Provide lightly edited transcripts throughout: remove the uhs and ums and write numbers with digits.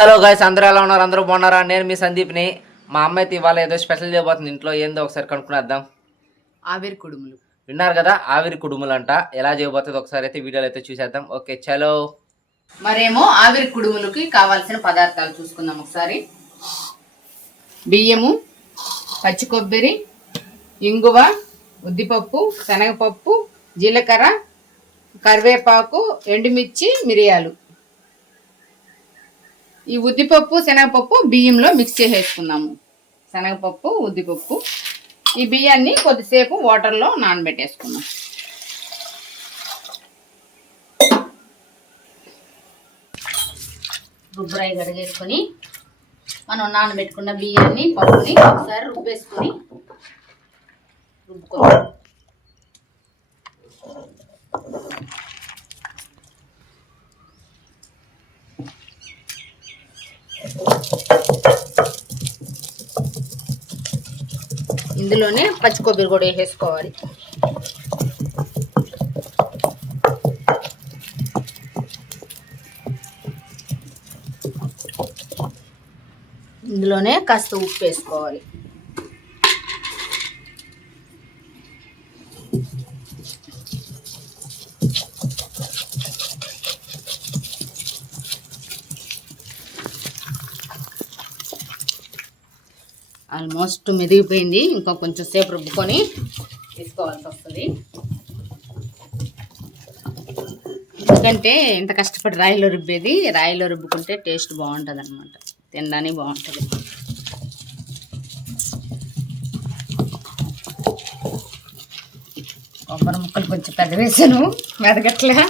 Hello guys, అందరూ ఎలా ఉన్నారు? అందరూ బాగున్నారా? నేను మీ సందీప్ని. మా అమ్మ అయితే ఇవాళ ఏదో స్పెషల్ చేయబోతుంది ఇంట్లో. ఏందో ఒకసారి కనుక్కునేద్దాం. ఆవిరి కుడుములు విన్నారు కదా, ఆవిరి కుడుములు అంట. ఎలా చేయబోతుంది ఒకసారి అయితే వీడియోలో అయితే చూసేద్దాం. ఓకే చలో. మరేమో ఆవిరి కుడుములకి కావాల్సిన పదార్థాలు చూసుకుందాం ఒకసారి. బియ్యము, పచ్చి కొబ్బరి, ఇంగువ, ఉద్దిపప్పు, శనగపప్పు, జీలకర్ర, కరివేపాకు, ఎండుమిర్చి, మిరియాలు. ఈ ఉద్దిపప్పు శనగపప్పు బియ్యంలో మిక్స్ చేసేసుకుందాము. శనగపప్పు, ఉద్దిపప్పు, ఈ బియ్యాన్ని కొద్దిసేపు వాటర్లో నానబెట్టేసుకుందాం. రుబ్బరాయి కడిగేసుకొని మనం నానబెట్టుకున్న బియ్యాన్ని, పప్పుని ఒకసారి రుబ్బేసుకొని రుబ్బుకోవాలి. ఇందులోనే పచ్చి కొబ్బరి కూడా వేసేసుకోవాలి. ఇందులోనే కాస్త ఉప్పు వేసుకోవాలి. ఆల్మోస్ట్ మెదిగిపోయింది. ఇంకా కొంచెం సేపు రుబ్బుకొని తీసుకోవాల్సి వస్తుంది. ఎందుకంటే ఇంత కష్టపడి రాయిలో రుబ్బేది, రాయిలో రుబ్బుకుంటే టేస్ట్ బాగుంటుంది అనమాట, తినడానికి బాగుంటుంది. కొబ్బరి ముక్కలు కొంచెం పెద్ద వేసాను, మెదగట్లా.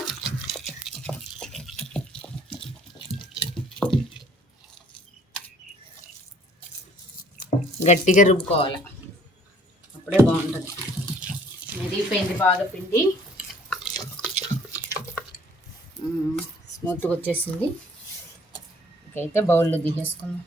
గట్టిగా రుబ్బుకోవాలి, అప్పుడే బాగుంటుంది. మెరిగిపోయింది బాగా పిండి, స్మూత్గా వచ్చేసింది. ఇంకైతే బౌల్లో తీసేసుకుందాం.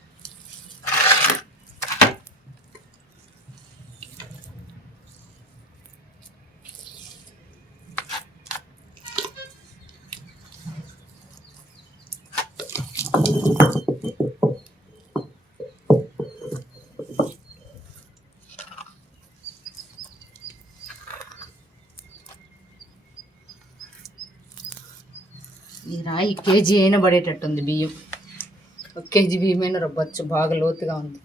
ఈ రాయి కేజీ అయినా పడేటట్టుంది బియ్యం. 1 కేజీ బియ్యం అయినా రుబ్బచ్చు, బాగా లోతుగా ఉంది.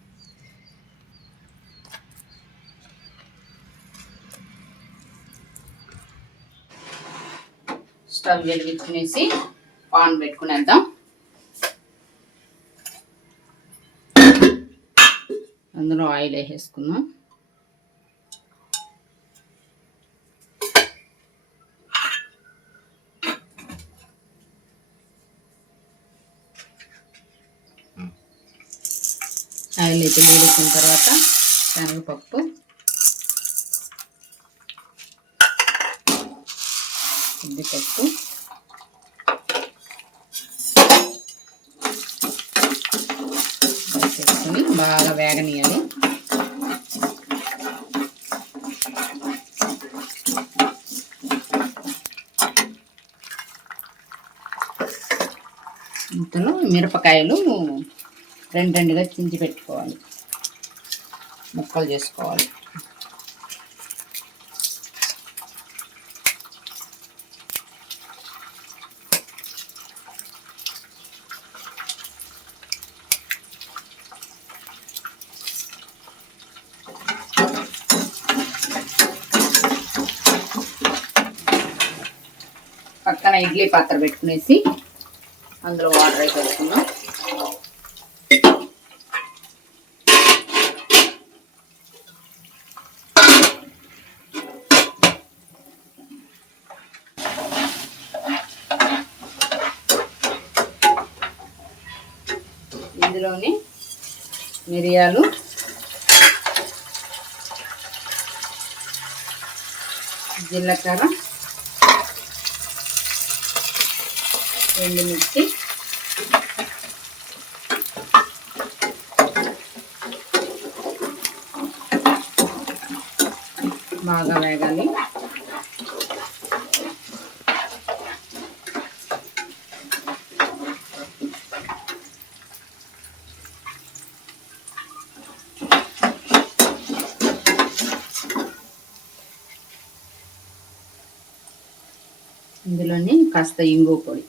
స్టవ్ వెలిగించుకునేసి పాన్ పెట్టుకునేద్దాం. అందులో ఆయిల్ వేసేసుకుందాం. ఆయిల్ అయితే వేడెక్కిన తర్వాత శనగపప్పు, ఉద్దిపప్పు, వేసేసుకొని బాగా వేగనీయాలి. ఇంతలో మిరపకాయలు రెండుగా చించి పెట్టుకోవాలి, ముక్కలు చేసుకోవాలి. పక్కన ఇడ్లీ పాత్ర పెట్టుకునేసి అందులో వాటర్ వేసేసుకున్నాం. ఇందులోని మిరియాలు, జీలకర్ర, ఎండుమిర్చి, బాగా వేగాలి. ఇందులోని కాస్త ఇంగు పొడి,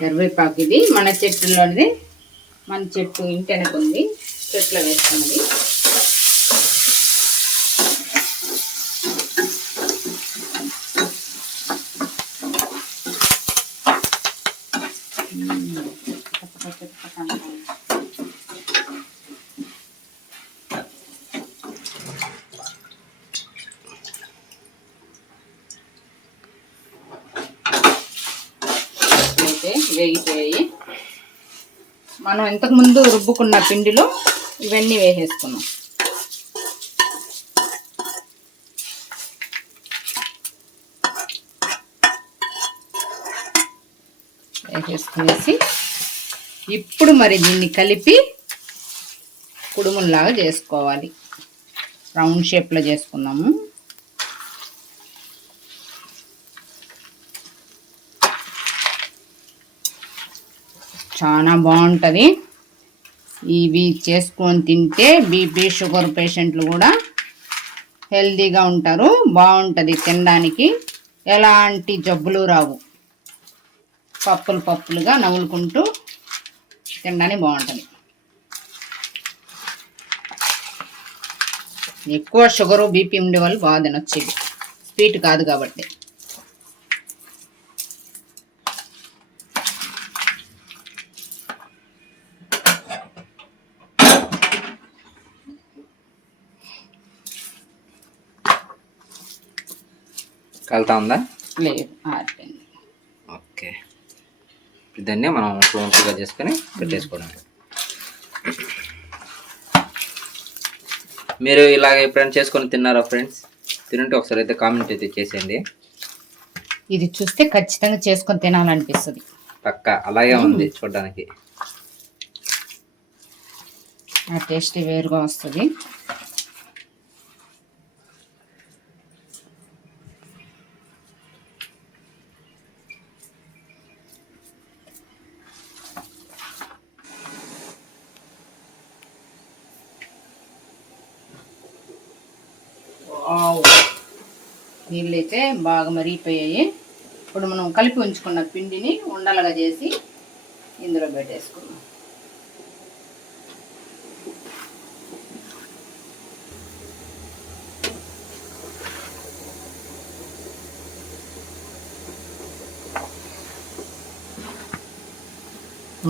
కరివేపాకు. ఇది మన చెట్టులోనిది, మన చెట్టు ఇంటి వెనక ఉంది, చెట్లో వేసుకున్నది. వేగిపోయాయి. మనం ఇంతకుముందు రుబ్బుకున్న పిండిలో ఇవన్నీ వేసేసుకున్నాం. వేసేసుకునేసి ఇప్పుడు మరి దీన్ని కలిపి కుడుముల్లాగా చేసుకోవాలి. రౌండ్ షేప్లో చేసుకున్నాము. చాలా బాగుంటుంది. ఇవి చేసుకొని తింటే బీపీ షుగర్ పేషెంట్లు కూడా హెల్తీగా ఉంటారు. బాగుంటుంది తినడానికి, ఎలాంటి జబ్బులు రావు. పప్పులుగా నవ్వులుకుంటూ తినడానికి బాగుంటుంది. ఎక్కువ షుగరు బీపీ ఉండే వాళ్ళు బాగా తినొచ్చు. స్వీట్ కాదు కాబట్టి. కలుతా ఉందా? లేదు, ఆరిపోయింది. ఓకే, దాన్ని మనం రౌండ్గా చేసుకొని పెట్టేసుకోవడం. మీరు ఇలాగ ఎప్పుడైనా చేసుకొని తిన్నారా ఫ్రెండ్స్? తినంటే ఒకసారి అయితే కామెంట్ అయితే చేసేయండి. ఇది చూస్తే ఖచ్చితంగా చేసుకొని తినాలనిపిస్తుంది. పక్క అలాగే ఉంది చూడడానికి. ఆ టేస్ట్ వేరుగా వస్తుంది. నీళ్ళైతే బాగా మరిగిపోయాయి. ఇప్పుడు మనం కలిపి ఉంచుకున్న పిండిని ఉండలుగా చేసి ఇందులో పెట్టేసుకున్నాం.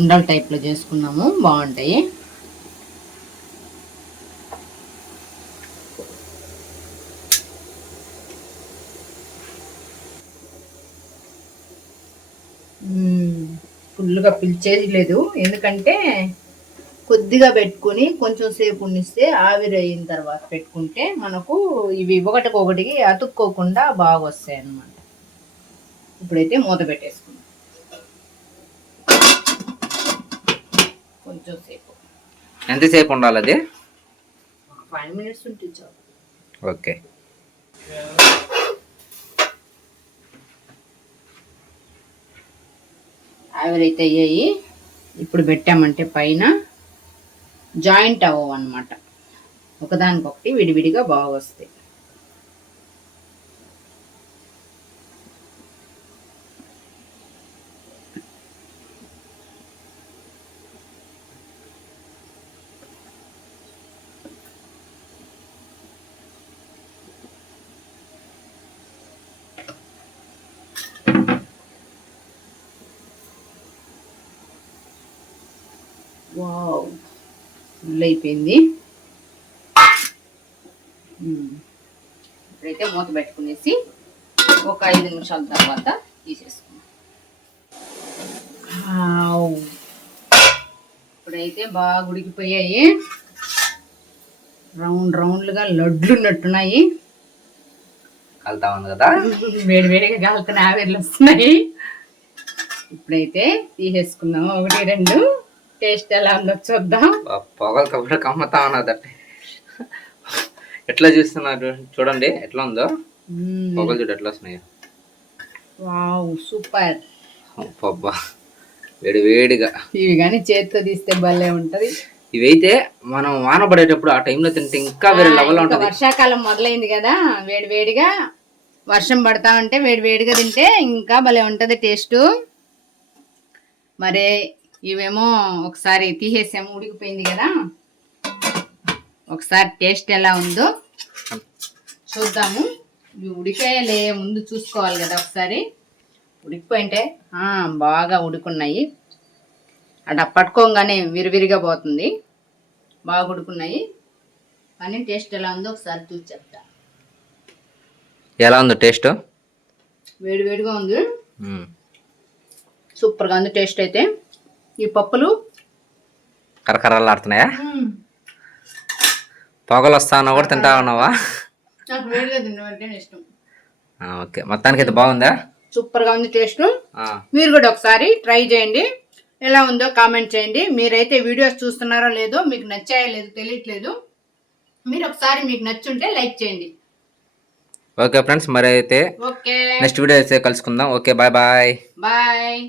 ఉండల టైప్లో చేసుకున్నాము, బాగుంటాయి. ఫుల్గా పిలిచేది లేదు, ఎందుకంటే కొద్దిగా పెట్టుకుని కొంచెం సేపు ఉండిస్తే ఆవిరి అయిన తర్వాత పెట్టుకుంటే మనకు ఇవి ఒకటికొకటికి అతుక్కోకుండా బాగా వస్తాయి అన్నమాట. ఇప్పుడైతే మూత పెట్టేసుకుందాం కొంచెం సేపు. ఎంతసేపు ఉండాలి అది? 5 minutes ఉంటే చాలు. ఓకే. ఆవిరైతే అయ్యాయి. ఇప్పుడు పెట్టామంటే పైన జాయింట్ అవ్వవు అన్నమాట, ఒకదానికొకటి విడివిడిగా బాగా వస్తాయి. వావ్, ఫుల్ అయిపోయింది. ఇప్పుడైతే మూత పెట్టుకునేసి ఒక 5 నిమిషాల తర్వాత తీసేసుకున్నాం. ఇప్పుడైతే బాగా ఉడికిపోయాయి. రౌండ్లుగా లడ్లు ఉన్నట్టున్నాయి. కలుతా ఉంది కదా, వేడివేడిగా కాలుతున్న ఆవిర్లు వస్తున్నాయి. ఇప్పుడైతే తీసేసుకుందాం 1, 2. టేస్ట్ ఎలా ఉందో చూద్దాం. పొగలు కమ్మతా ఉన్నదట. ఎట్లా చూస్తున్నారు చూడండి ఎట్లా ఉందో. పొగలు చూడు ఎట్లా వస్తున్నాయో. Wow super. అబ్బబ్బా వేడి వేడిగా. ఇవి కానీ చేతితో తీస్తే భలే ఉంటది. ఇవైతే మనం వాన పడేటప్పుడు ఆ టైంలో తింటే ఇంకా వేరే లెవెల్లో ఉంటుంది. వర్షాకాలం మొదలైంది కదా, వేడి వేడిగా వర్షం పడతా ఉంటే వేడి వేడిగా తింటే ఇంకా భలే ఉంటది టేస్ట్. మరి ఇవేమో ఒకసారి తీసేసాము, ఉడికిపోయింది కదా, ఒకసారి టేస్ట్ ఎలా ఉందో చూద్దాము. ఇవి ఉడికాయలే ముందు చూసుకోవాలి కదా ఒకసారి. ఉడికిపోయింటే బాగా ఉడుకున్నాయి, అట్లా పట్టుకోగానే విరివిరిగా పోతుంది. బాగా ఉడుకున్నాయి, కానీ టేస్ట్ ఎలా ఉందో ఒకసారి చూసి చెప్తా. ఎలా ఉందో టేస్ట్? వేడి వేడిగా ఉంది, సూపర్గా ఉంది టేస్ట్ అయితే. ఈ పప్పులు కరకరలాడుతున్నాయా? పొగలు వస్తానో కూడా తింటా ఉన్నావా? నాకు వేడిగా తినమంటే ఇష్టం. ఓకే, మొత్తానికి అయితే బాగుందా? సూపర్గా ఉంది టేస్ట్. మీరు కూడా ఒకసారి ట్రై చేయండి, ఎలా ఉందో కామెంట్ చేయండి. మీరైతే వీడియోస్ చూస్తున్నారో లేదో, మీకు నచ్చాయో లేదో తెలియట్లేదు. మీరు ఒకసారి మీకు నచ్చుంటే లైక్ చేయండి. ఓకే ఫ్రెండ్స్, మరి అయితే ఓకే నెక్స్ట్ వీడియో అయితే కలుసుకుందాం. Okay, bye bye. బాయ్.